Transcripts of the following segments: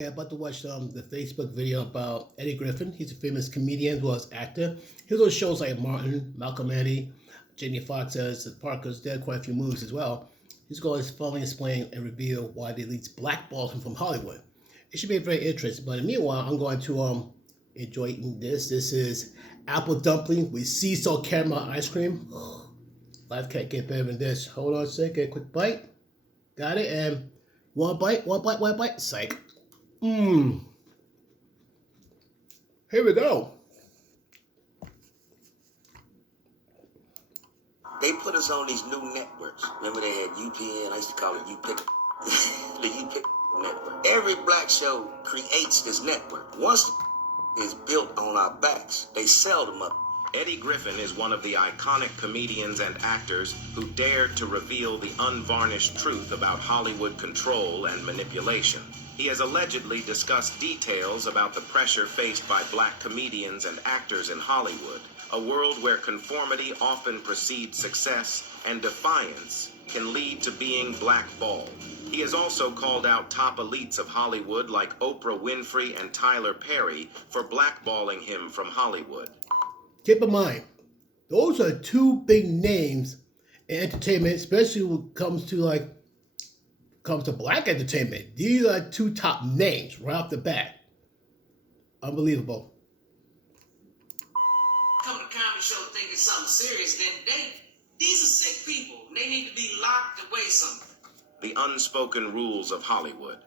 Yeah, about to watch the Facebook video about Eddie Griffin. He's a famous comedian as well as actor. He was on shows like Martin, Malcolm Eddie, Jamie Foxx's Parker's Dead, quite a few movies as well. He's going to finally explain and reveal why the elites blackballed him from Hollywood. It should be very interesting. But meanwhile, I'm going to enjoy eating this. This is apple dumpling with sea salt caramel ice cream. Life can't get better than this. Hold on a second, quick bite. Got it, and one bite. Psych. Here we go. They put us on these new networks. Remember they had UPN, I used to call it UPick. The UPick network. Every black show creates this network. Once is built on our backs, they sell them up. Eddie Griffin is one of the iconic comedians and actors who dared to reveal the unvarnished truth about Hollywood control and manipulation. He has allegedly discussed details about the pressure faced by black comedians and actors in Hollywood, a world where conformity often precedes success and defiance can lead to being blackballed. He has also called out top elites of Hollywood like Oprah Winfrey and Tyler Perry for blackballing him from Hollywood. Keep in mind, those are two big names in entertainment, especially when it comes to black entertainment. These are two top names right off the bat. Unbelievable. Come to comedy show thinking something serious, then these are sick people. They need to be locked away somewhere. The unspoken rules of Hollywood.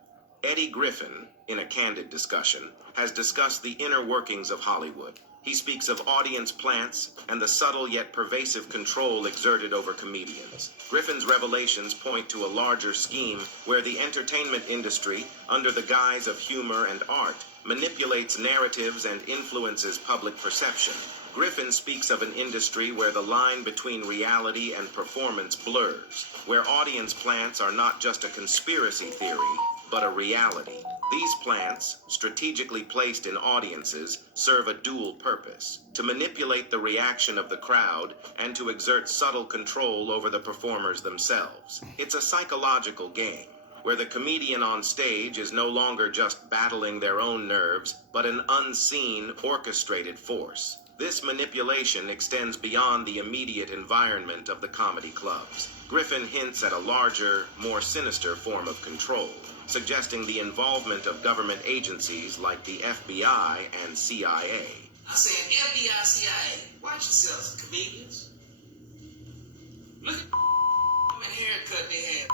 Eddie Griffin, in a candid discussion, has discussed the inner workings of Hollywood. He speaks of audience plants and the subtle yet pervasive control exerted over comedians. Griffin's revelations point to a larger scheme where the entertainment industry, under the guise of humor and art, manipulates narratives and influences public perception. Griffin speaks of an industry where the line between reality and performance blurs, where audience plants are not just a conspiracy theory, but a reality. These plants, strategically placed in audiences, serve a dual purpose: to manipulate the reaction of the crowd and to exert subtle control over the performers themselves. It's a psychological game, where the comedian on stage is no longer just battling their own nerves, but an unseen, orchestrated force. This manipulation extends beyond the immediate environment of the comedy clubs. Griffin hints at a larger, more sinister form of control, suggesting the involvement of government agencies like the FBI and CIA. I said FBI, CIA. Watch yourselves, comedians. Look at the haircut they have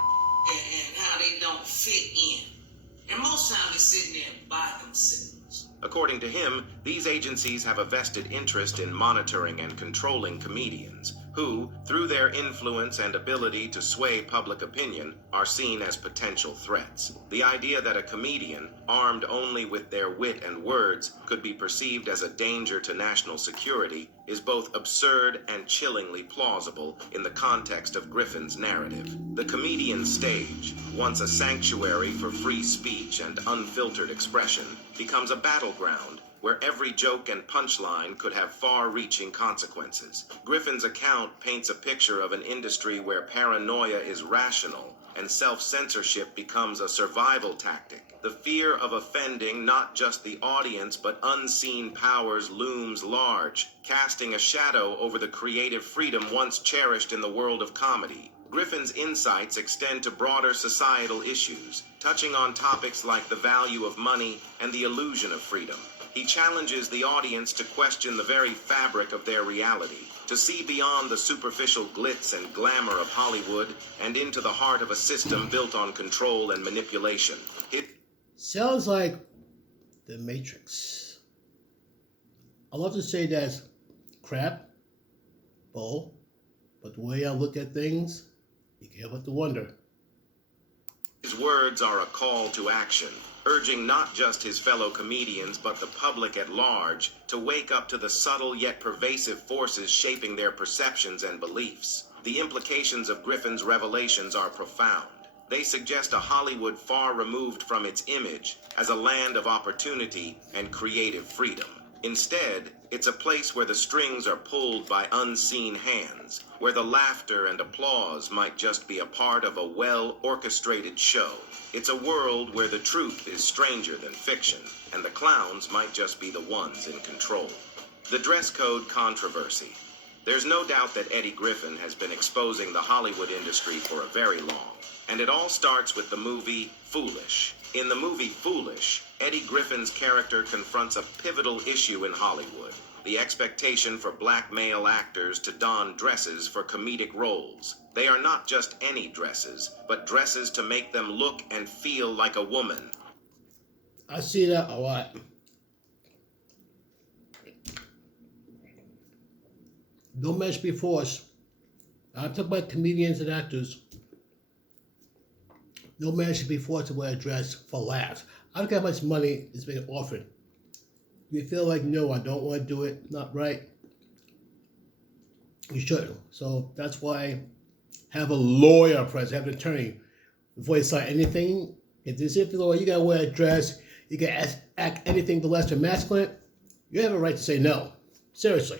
and how they don't fit in. And most times they're sitting there by themselves. According to him, these agencies have a vested interest in monitoring and controlling comedians, who, through their influence and ability to sway public opinion, are seen as potential threats. The idea that a comedian, armed only with their wit and words, could be perceived as a danger to national security is both absurd and chillingly plausible in the context of Griffin's narrative. The comedian's stage, once a sanctuary for free speech and unfiltered expression, becomes a battleground where every joke and punchline could have far-reaching consequences. Griffin's account paints a picture of an industry where paranoia is rational and self-censorship becomes a survival tactic. The fear of offending not just the audience but unseen powers looms large, casting a shadow over the creative freedom once cherished in the world of comedy. Griffin's insights extend to broader societal issues, touching on topics like the value of money and the illusion of freedom. He challenges the audience to question the very fabric of their reality, to see beyond the superficial glitz and glamour of Hollywood and into the heart of a system built on control and manipulation. Sounds like The Matrix. I love to say that's crap, bull, but the way I look at things, you can't but to wonder. His words are a call to action, urging not just his fellow comedians but the public at large to wake up to the subtle yet pervasive forces shaping their perceptions and beliefs. The implications of Griffin's revelations are profound. They suggest a Hollywood far removed from its image as a land of opportunity and creative freedom. Instead, it's a place where the strings are pulled by unseen hands, where the laughter and applause might just be a part of a well-orchestrated show. It's a world where the truth is stranger than fiction, and the clowns might just be the ones in control. The dress code controversy. There's no doubt that Eddie Griffin has been exposing the Hollywood industry for a very long, and it all starts with the movie Foolish. In the movie Foolish, Eddie Griffin's character confronts a pivotal issue in Hollywood: the expectation for black male actors to don dresses for comedic roles. They are not just any dresses, but dresses to make them look and feel like a woman. I see that a lot. No man should be forced. I'm talking about comedians and actors. No man should be forced to wear a dress for laughs. I don't care how much money is being offered. You feel like, no, I don't want to do it, not right, you shouldn't. So that's why have a lawyer present, have an attorney. Before you sign anything, if this is the law, you gotta wear a dress, you can act anything the less than masculine, you have a right to say no. Seriously.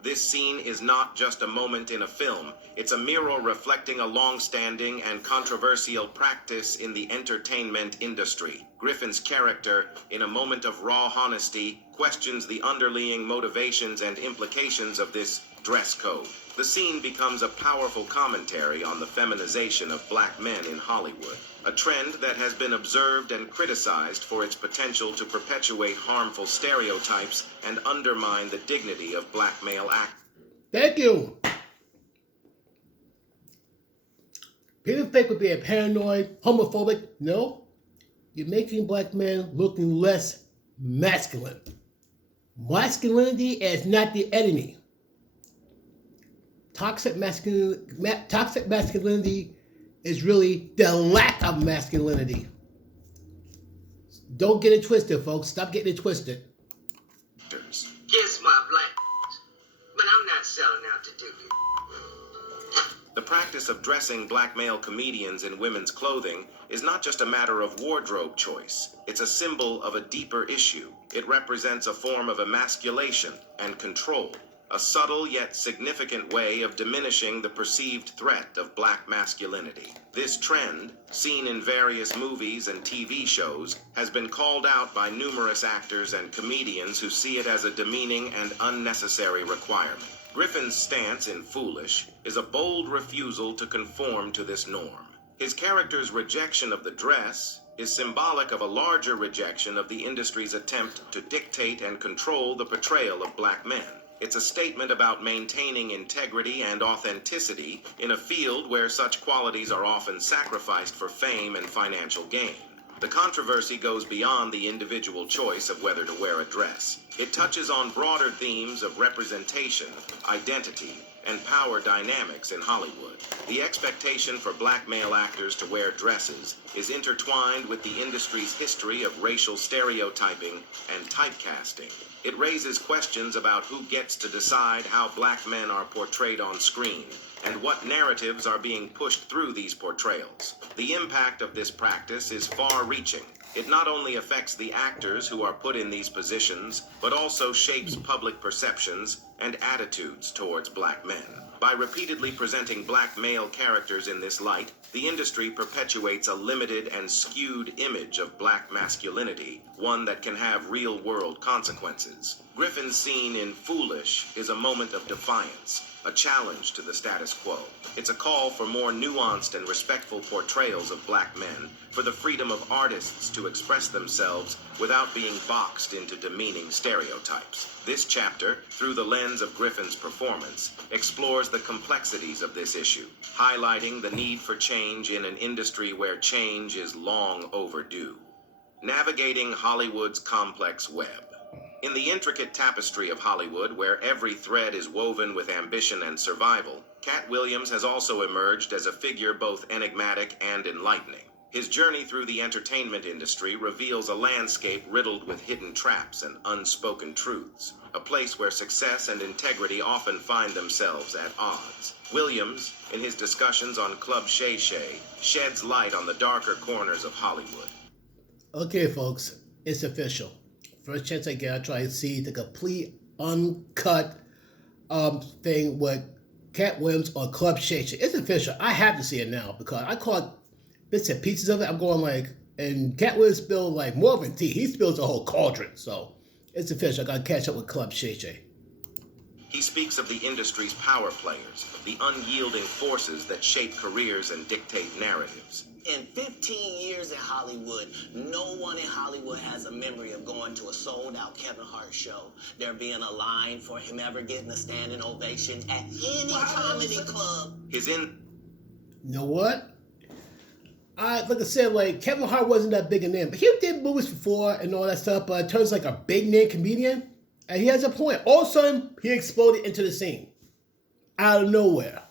This scene is not just a moment in a film. It's a mirror reflecting a long-standing and controversial practice in the entertainment industry. Griffin's character, in a moment of raw honesty, questions the underlying motivations and implications of this dress code. The scene becomes a powerful commentary on the feminization of black men in Hollywood, a trend that has been observed and criticized for its potential to perpetuate harmful stereotypes and undermine the dignity of black male actors. Thank you. People think we're being paranoid, homophobic. No. You're making black men looking less masculine. Masculinity is not the enemy. Toxic masculinity is really the lack of masculinity. Don't get it twisted, folks. Stop getting it twisted. Kiss my black, but I'm not selling out to do it. The practice of dressing black male comedians in women's clothing is not just a matter of wardrobe choice. It's a symbol of a deeper issue. It represents a form of emasculation and control, a subtle yet significant way of diminishing the perceived threat of black masculinity. This trend, seen in various movies and TV shows, has been called out by numerous actors and comedians who see it as a demeaning and unnecessary requirement. Griffin's stance in Foolish is a bold refusal to conform to this norm. His character's rejection of the dress is symbolic of a larger rejection of the industry's attempt to dictate and control the portrayal of black men. It's a statement about maintaining integrity and authenticity in a field where such qualities are often sacrificed for fame and financial gain. The controversy goes beyond the individual choice of whether to wear a dress. It touches on broader themes of representation, identity, and power dynamics in Hollywood. The expectation for black male actors to wear dresses is intertwined with the industry's history of racial stereotyping and typecasting. It raises questions about who gets to decide how black men are portrayed on screen and what narratives are being pushed through these portrayals. The impact of this practice is far-reaching. It not only affects the actors who are put in these positions, but also shapes public perceptions and attitudes towards black men. By repeatedly presenting black male characters in this light, the industry perpetuates a limited and skewed image of black masculinity, one that can have real-world consequences. Griffin's scene in Foolish is a moment of defiance, a challenge to the status quo. It's a call for more nuanced and respectful portrayals of black men, for the freedom of artists to express themselves without being boxed into demeaning stereotypes. This chapter, through the lens of Griffin's performance, explores the complexities of this issue, highlighting the need for change in an industry where change is long overdue. Navigating Hollywood's complex web. In the intricate tapestry of Hollywood, where every thread is woven with ambition and survival, Cat Williams has also emerged as a figure both enigmatic and enlightening. His journey through the entertainment industry reveals a landscape riddled with hidden traps and unspoken truths, a place where success and integrity often find themselves at odds. Williams, in his discussions on Club Shay Shay, sheds light on the darker corners of Hollywood. Okay, folks, it's official. first chance I get, I try to see the complete uncut thing with Cat Williams on Club Shay Shay. It's official. I have to see it now because I caught bits and pieces of it. I'm going like, and Cat Williams spilled like more than tea. He spills a whole cauldron. So it's official. I got to catch up with Club Shay Shay. He speaks of the industry's power players, the unyielding forces that shape careers and dictate narratives. In 15 years in Hollywood, no one in Hollywood has a memory of going to a sold-out Kevin Hart show, there being a line for him ever getting a standing ovation at any comedy club. You know what? Like I said, like Kevin Hart wasn't that big a name, but he did movies before and all that stuff. But it turns like a big name comedian, and he has a point. All of a sudden, he exploded into the scene out of nowhere.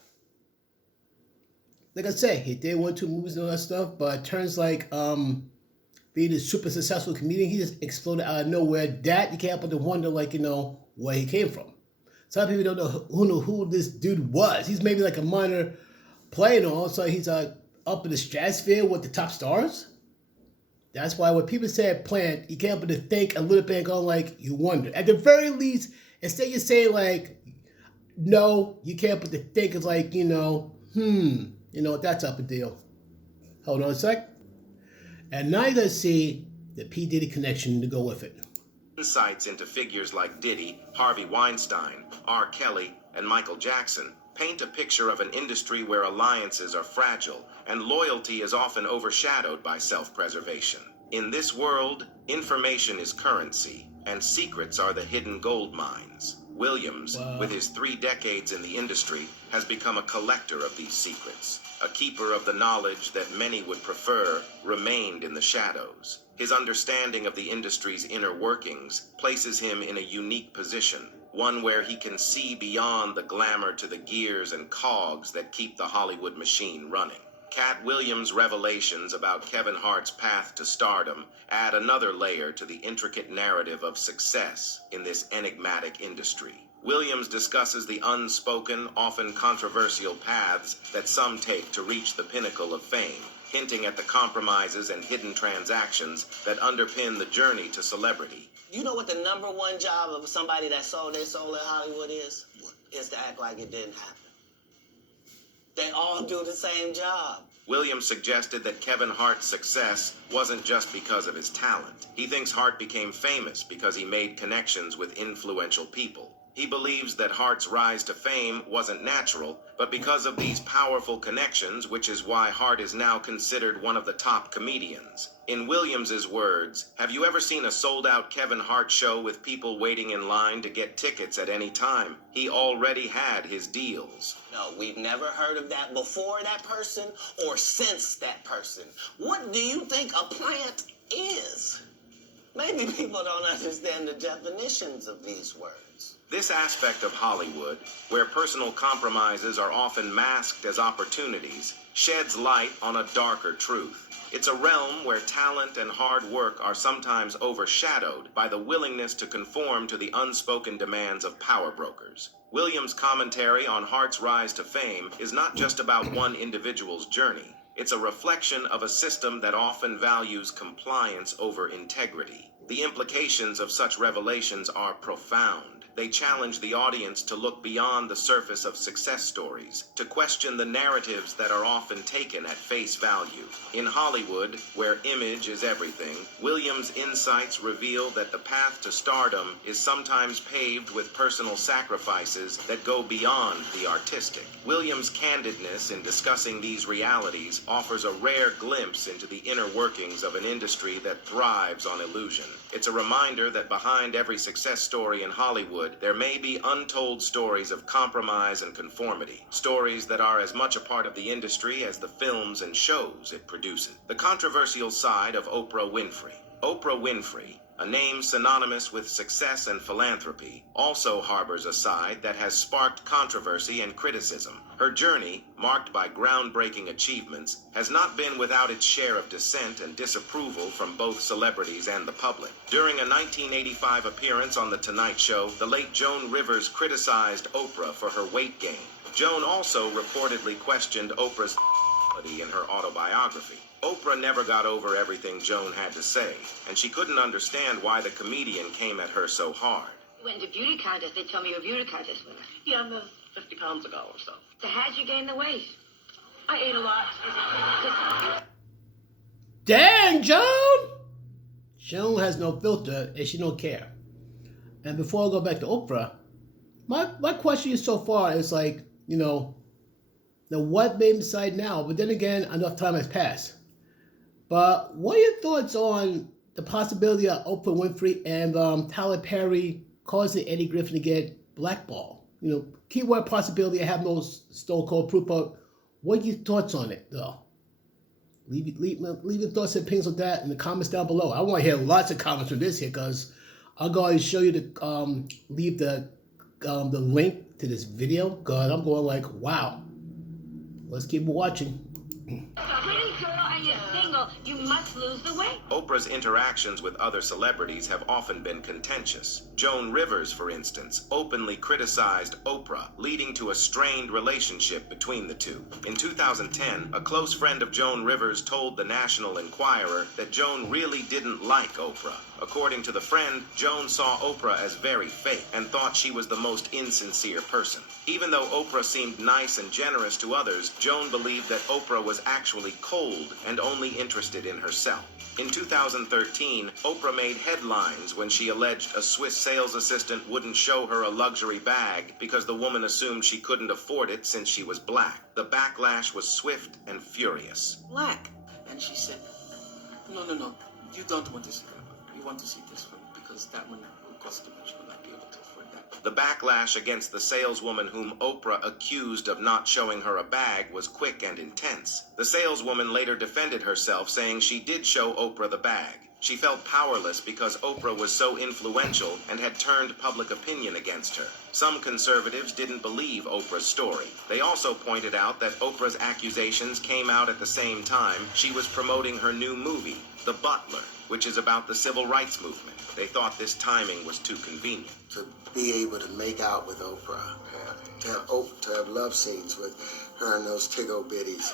Like I said, he did 1, 2 movies and all that stuff, but it turns like being a super successful comedian, he just exploded out of nowhere. That you can't help but to wonder, like, you know, where he came from. Some people don't know who this dude was. He's maybe like a minor player and all, so he's up in the stratosphere with the top stars. That's why when people say plant, you can't help but to think a little bit and go like, you wonder. At the very least, instead you say like, no, you can't help but to think it's like, you know, you know, that's up a deal. Hold on a sec. And now you're going to see the P. Diddy connection to go with it. Insights into figures like Diddy, Harvey Weinstein, R. Kelly, and Michael Jackson paint a picture of an industry where alliances are fragile and loyalty is often overshadowed by self-preservation. In this world, information is currency, and secrets are the hidden gold mines. Williams, with his 3 decades in the industry, has become a collector of these secrets, a keeper of the knowledge that many would prefer remained in the shadows. His understanding of the industry's inner workings places him in a unique position, one where he can see beyond the glamour to the gears and cogs that keep the Hollywood machine running. Cat Williams' revelations about Kevin Hart's path to stardom add another layer to the intricate narrative of success in this enigmatic industry. Williams discusses the unspoken, often controversial paths that some take to reach the pinnacle of fame, hinting at the compromises and hidden transactions that underpin the journey to celebrity. You know what the #1 job of somebody that sold their soul in Hollywood is? Is to act like it didn't happen. They all do the same job. Williams suggested that Kevin Hart's success wasn't just because of his talent. He thinks Hart became famous because he made connections with influential people. He believes that Hart's rise to fame wasn't natural, but because of these powerful connections, which is why Hart is now considered one of the top comedians. In Williams's words, have you ever seen a sold-out Kevin Hart show with people waiting in line to get tickets at any time? He already had his deals. No, we've never heard of that before that person or since that person. What do you think a plant is? Maybe people don't understand the definitions of these words. This aspect of Hollywood, where personal compromises are often masked as opportunities, sheds light on a darker truth. It's a realm where talent and hard work are sometimes overshadowed by the willingness to conform to the unspoken demands of power brokers. Williams' commentary on Hart's rise to fame is not just about one individual's journey. It's a reflection of a system that often values compliance over integrity. The implications of such revelations are profound. They challenge the audience to look beyond the surface of success stories, to question the narratives that are often taken at face value. In Hollywood, where image is everything, Williams' insights reveal that the path to stardom is sometimes paved with personal sacrifices that go beyond the artistic. Williams' candidness in discussing these realities offers a rare glimpse into the inner workings of an industry that thrives on illusion. It's a reminder that behind every success story in Hollywood, there may be untold stories of compromise and conformity, stories that are as much a part of the industry as the films and shows it produces. The controversial side of Oprah Winfrey. Oprah Winfrey, a name synonymous with success and philanthropy, also harbors a side that has sparked controversy and criticism. Her journey, marked by groundbreaking achievements, has not been without its share of dissent and disapproval from both celebrities and the public. During a 1985 appearance on The Tonight Show, the late Joan Rivers criticized Oprah for her weight gain. Joan also reportedly questioned Oprah's in her autobiography. Oprah never got over everything Joan had to say, and she couldn't understand why the comedian came at her so hard. You went into beauty contest. They told me you're a beauty contest winner. Yeah, I'm 50 pounds ago or so. So how'd you gain the weight? I ate a lot. Dang, Joan! Joan has no filter and she don't care. And before I go back to Oprah, my question is so far is like, you know, now what made him decide now? But then again, enough time has passed. But what are your thoughts on the possibility of Oprah Winfrey and Tyler Perry causing Eddie Griffin to get blackballed? You know, keyword possibility. I have no stone cold proof, but what are your thoughts on it, though? Leave your thoughts and opinions on that in the comments down below. I want to hear lots of comments on this here because I'll go ahead and show you the leave the link to this video because I'm going like, wow. Let's keep watching. Pretty girl and you're single. You must lose the weight. Oprah's interactions with other celebrities have often been contentious. Joan Rivers, for instance, openly criticized Oprah, leading to a strained relationship between the two. In 2010, a close friend of Joan Rivers told the National Enquirer that Joan really didn't like Oprah. According to the friend, Joan saw Oprah as very fake and thought she was the most insincere person. Even though Oprah seemed nice and generous to others, Joan believed that Oprah was actually cold and only interested in herself. In 2013, Oprah made headlines when she alleged a Swiss sales assistant wouldn't show her a luxury bag because the woman assumed she couldn't afford it since she was black. The backlash was swift and furious. Black. And she said, no, you don't want to see that one. You want to see this one because that one will cost too much. You will not be able to afford that. The backlash against the saleswoman whom Oprah accused of not showing her a bag was quick and intense. The saleswoman later defended herself, saying she did show Oprah the bag. She felt powerless because Oprah was so influential and had turned public opinion against her. Some conservatives didn't believe Oprah's story. They also pointed out that Oprah's accusations came out at the same time she was promoting her new movie, The Butler, which is about the civil rights movement. They thought this timing was too convenient. To be able to make out with Oprah, to have love scenes with her and those tiggo bitties.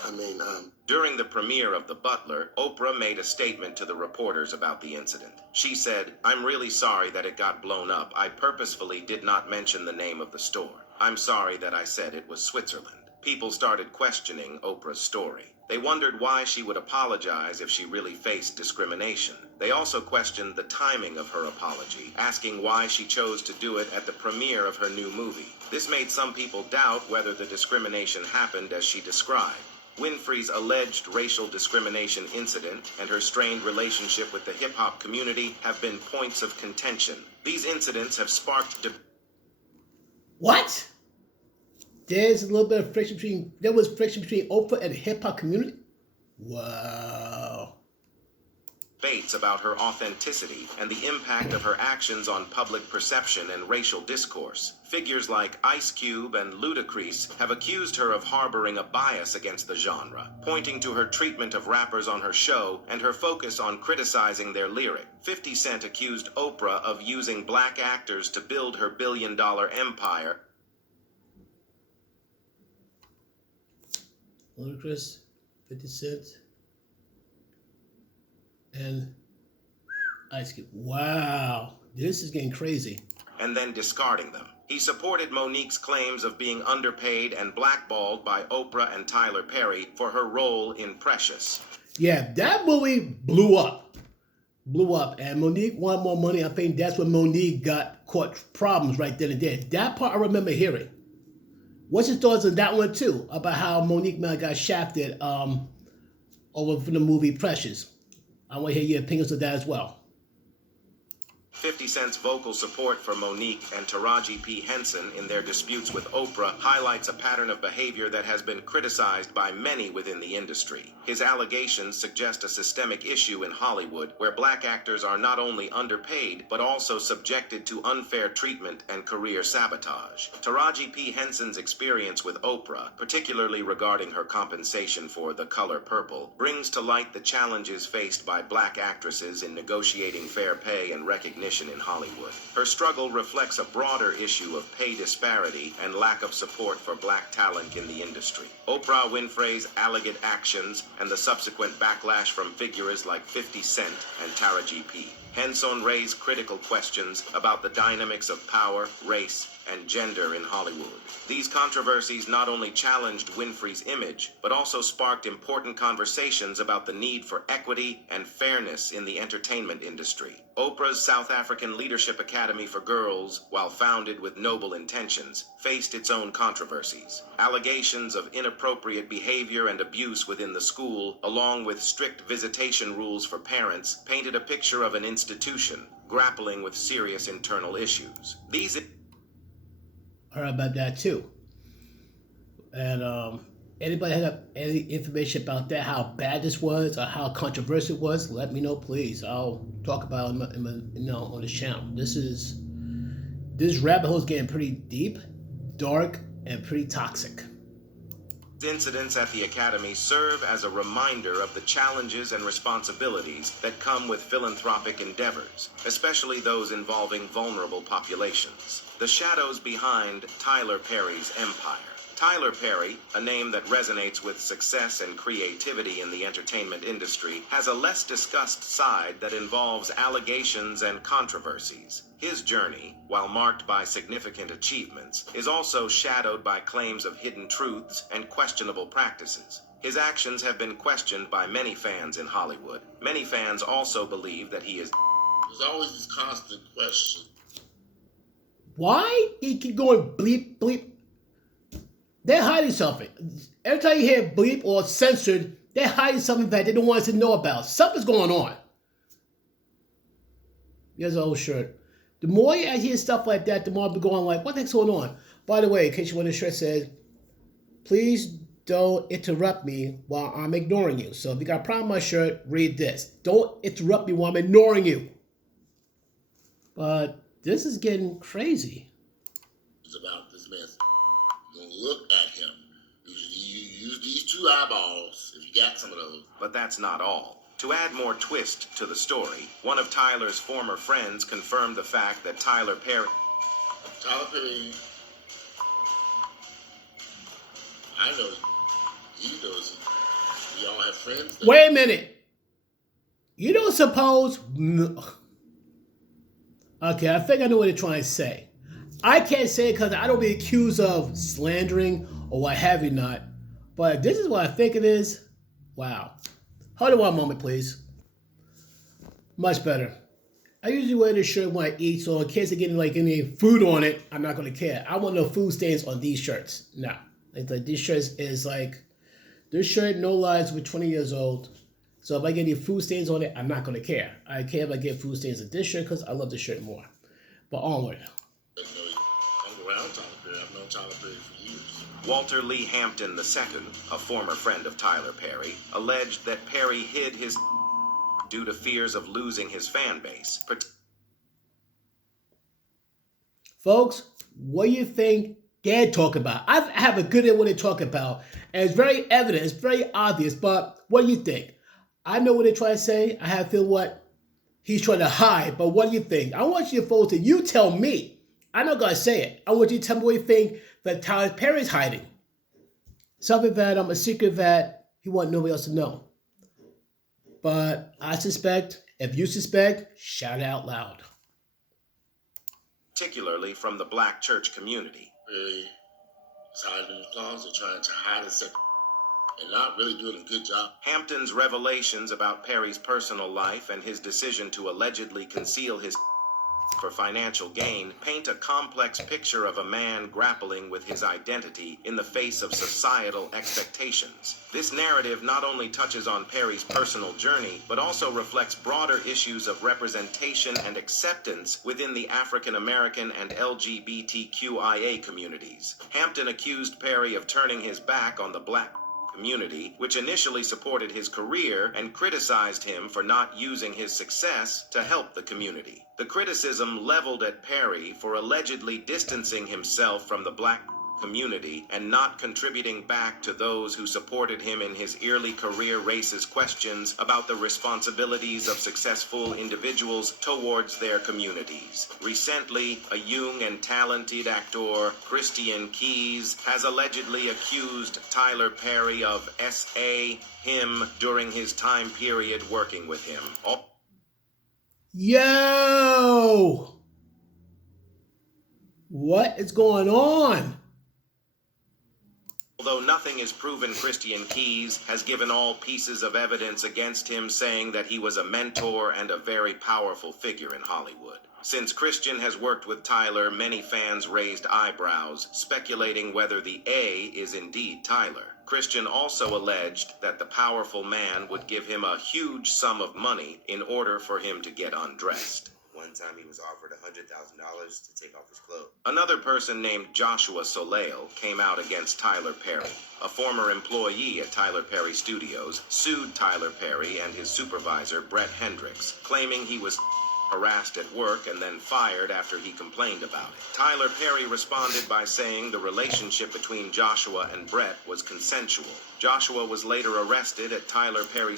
During the premiere of The Butler, Oprah made a statement to the reporters about the incident. She said, "I'm really sorry that it got blown up. I purposefully did not mention the name of the store. I'm sorry that I said it was Switzerland." People started questioning Oprah's story. They wondered why she would apologize if she really faced discrimination. They also questioned the timing of her apology, asking why she chose to do it at the premiere of her new movie. This made some people doubt whether the discrimination happened as she described. Winfrey's alleged racial discrimination incident and her strained relationship with the hip-hop community have been points of contention. These incidents have sparked What? There's a little bit of friction there was friction between Oprah and the hip-hop community? Wow. debates about her authenticity and the impact of her actions on public perception and racial discourse. Figures like Ice Cube and Ludacris have accused her of harboring a bias against the genre, pointing to her treatment of rappers on her show and her focus on criticizing their lyric. 50 Cent accused Oprah of using black actors to build her billion-dollar empire. Ludacris, 50 Cent, and Ice Cube. Wow, this is getting crazy. And then discarding them. He supported Monique's claims of being underpaid and blackballed by Oprah and Tyler Perry for her role in Precious. Yeah, that movie blew up. And Monique wanted more money. I think that's when Monique got caught problems right then and there. That part I remember hearing. What's your thoughts on that one too? About how Monique Mel got shafted over from the movie Precious. I want to hear your opinions of that as well. 50 Cent's vocal support for Monique and Taraji P. Henson in their disputes with Oprah highlights a pattern of behavior that has been criticized by many within the industry. His allegations suggest a systemic issue in Hollywood where black actors are not only underpaid but also subjected to unfair treatment and career sabotage. Taraji P. Henson's experience with Oprah, particularly regarding her compensation for The Color Purple, brings to light the challenges faced by black actresses in negotiating fair pay and recognition recognition in Hollywood. Her struggle reflects a broader issue of pay disparity and lack of support for black talent in the industry. Oprah Winfrey's alleged actions and the subsequent backlash from figures like 50 Cent and Tara G.P. Henson raised critical questions about the dynamics of power, race, and gender in Hollywood. These controversies not only challenged Winfrey's image, but also sparked important conversations about the need for equity and fairness in the entertainment industry. Oprah's South African Leadership Academy for Girls, while founded with noble intentions, faced its own controversies. Allegations of inappropriate behavior and abuse within the school, along with strict visitation rules for parents, painted a picture of an institution grappling with serious internal issues. These heard about that too. And anybody have any information about that, how bad this was or how controversial it was, let me know, please. I'll talk about it on the channel. This rabbit hole is getting pretty deep, dark, and pretty toxic. incidents at the Academy serve as a reminder of the challenges and responsibilities that come with philanthropic endeavors, especially those involving vulnerable populations. The shadows behind Tyler Perry's empire. Tyler Perry, a name that resonates with success and creativity in the entertainment industry, has a less discussed side that involves allegations and controversies. His journey, while marked by significant achievements, is also shadowed by claims of hidden truths and questionable practices. His actions have been questioned by many fans in Hollywood. Many fans also believe that he is... There's always this constant question. Why he keep going bleep, bleep? They're hiding something. Every time you hear bleep or censored, they're hiding something that they don't want us to know about. Something's going on. Here's an old shirt. The more I hear stuff like that, the more I'll be going like, what the heck's going on? By the way, in case you want, the shirt says, please don't interrupt me while I'm ignoring you. So if you got a problem with my shirt, read this. Don't interrupt me while I'm ignoring you. But this is getting crazy. It's about this mess. You're gonna look at him. You use these two eyeballs if you got some of those. But that's not all. To add more twist to the story, one of Tyler's former friends confirmed the fact that Tyler Perry... Tyler Perry, I know he knows it. We all have friends. Wait a minute. You don't suppose... Okay, I think I know what they're trying to say. I can't say it because I don't be accused of slandering or what have you not. But this is what I think it is. Wow. Hold on one moment, please. Much better. I usually wear this shirt when I eat, so in case I get like any food on it, I'm not going to care. I want no food stains on these shirts. No. Like these shirts is like, this shirt, no lies, with 20 years old. So if I get any food stains on it, I'm not going to care. I care if I get food stains on this shirt because I love this shirt more. But onward. I'm around Tyler Perry. I've known Tyler Perry for years. Walter Lee Hampton II, a former friend of Tyler Perry, alleged that Perry hid his due to fears of losing his fan base. Folks, what do you think they're talking about? I have a good idea what they're talking about, and it's very evident, it's very obvious, but what do you think? I know what they're trying to say. I have to feel what he's trying to hide, but what do you think? I want you folks to tell me. I'm not going to say it. I want you to tell me what you think that Tyler Perry's hiding. Something that a secret that he wants nobody else to know. But I suspect, if you suspect, shout it out loud. Particularly from the black church community. Perry is hiding in the closet, trying to hide his secret, and not really doing a good job. Hampton's revelations about Perry's personal life and his decision to allegedly conceal his for financial gain paint a complex picture of a man grappling with his identity in the face of societal expectations. This narrative not only touches on Perry's personal journey, but also reflects broader issues of representation and acceptance within the African American and LGBTQIA communities. Hampton accused Perry of turning his back on the black community, which initially supported his career and criticized him for not using his success to help the community. The criticism leveled at Perry for allegedly distancing himself from the black community and not contributing back to those who supported him in his early career raises questions about the responsibilities of successful individuals towards their communities. Recently, a young and talented actor, Christian Keys, has allegedly accused Tyler Perry of S.A. him during his time period working with him. Yo! What is going on? Although nothing is proven, Christian Keys has given all pieces of evidence against him, saying that he was a mentor and a very powerful figure in Hollywood. Since Christian has worked with Tyler, many fans raised eyebrows, speculating whether the A is indeed Tyler. Christian also alleged that the powerful man would give him a huge sum of money in order for him to get undressed. One time he was offered $100,000 to take off his clothes. Another person named Joshua Soleil came out against Tyler Perry. A former employee at Tyler Perry Studios sued Tyler Perry and his supervisor, Brett Hendricks, claiming he was harassed at work and then fired after he complained about it. Tyler Perry responded by saying the relationship between Joshua and Brett was consensual. Joshua was later arrested at Tyler Perry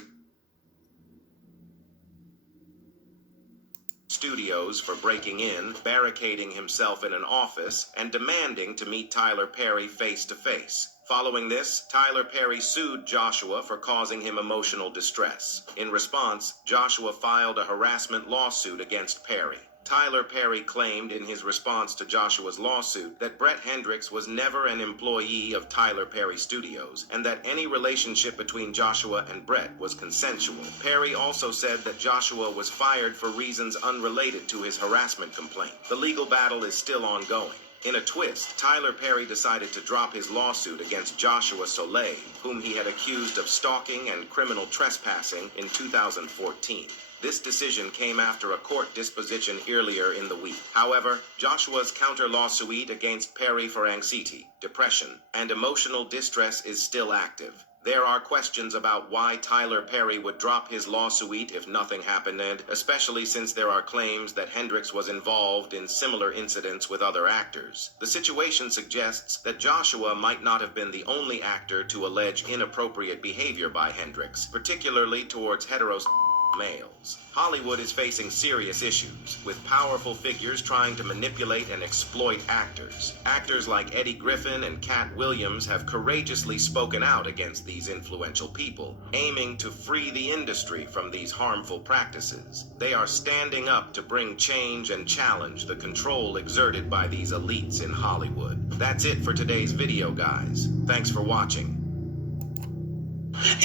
Studios for breaking in, barricading himself in an office, and demanding to meet Tyler Perry face-to-face. Following this, Tyler Perry sued Joshua for causing him emotional distress. In response, Joshua filed a harassment lawsuit against Perry. Tyler Perry claimed in his response to Joshua's lawsuit that Brett Hendricks was never an employee of Tyler Perry Studios and that any relationship between Joshua and Brett was consensual. Perry also said that Joshua was fired for reasons unrelated to his harassment complaint. The legal battle is still ongoing. In a twist, Tyler Perry decided to drop his lawsuit against Joshua Soleil, whom he had accused of stalking and criminal trespassing in 2014. This decision came after a court disposition earlier in the week. However, Joshua's counter-lawsuit against Perry for anxiety, depression, and emotional distress is still active. There are questions about why Tyler Perry would drop his lawsuit if nothing happened, especially since there are claims that Hendricks was involved in similar incidents with other actors. The situation suggests that Joshua might not have been the only actor to allege inappropriate behavior by Hendricks, particularly towards heterosexual males. Hollywood is facing serious issues, with powerful figures trying to manipulate and exploit actors. Actors like Eddie Griffin and Cat Williams have courageously spoken out against these influential people, aiming to free the industry from these harmful practices. They are standing up to bring change and challenge the control exerted by these elites in Hollywood. That's it for today's video, guys. Thanks for watching.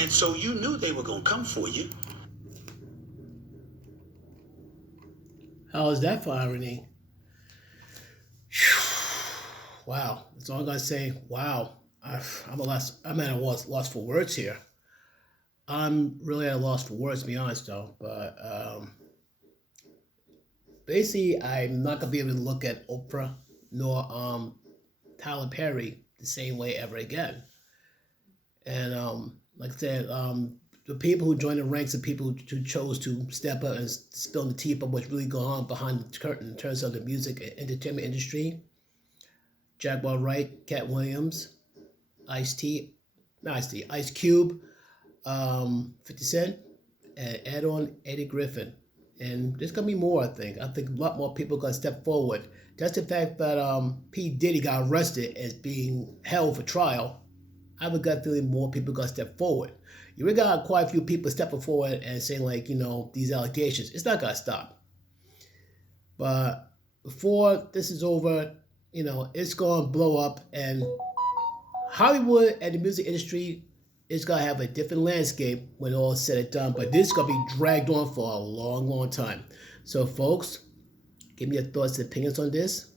And so you knew they were going to come for you. How is that for irony? Wow. That's all I'm gonna say. Wow. I'm at a loss for words here. I'm really at a loss for words, to be honest, though. But basically, I'm not gonna be able to look at Oprah nor Tyler Perry the same way ever again. And like I said, the people who joined the ranks of people who chose to step up and spill the tea about what's really going on behind the curtain in terms of the music and entertainment industry. Jack Wright, Cat Williams, Ice Cube, 50 Cent, and add on Eddie Griffin. And there's going to be more, I think. I think a lot more people are going to step forward. Just the fact that P. Diddy got arrested as being held for trial, I have a gut feeling more people are going to step forward. You really got quite a few people stepping forward and saying, like, these allegations. It's not going to stop. But before this is over, it's going to blow up. And Hollywood and the music industry is going to have a different landscape when all is said and done. But this is going to be dragged on for a long, long time. So, folks, give me your thoughts and opinions on this.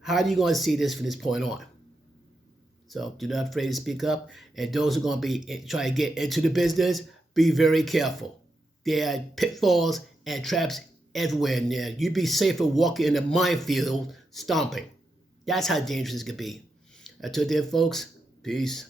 How are you going to see this from this point on? So do not afraid to speak up. And those who are going to be trying to get into the business, be very careful. There are pitfalls and traps everywhere in there. You'd be safer walking in a minefield stomping. That's how dangerous it could be. Until then, folks, peace.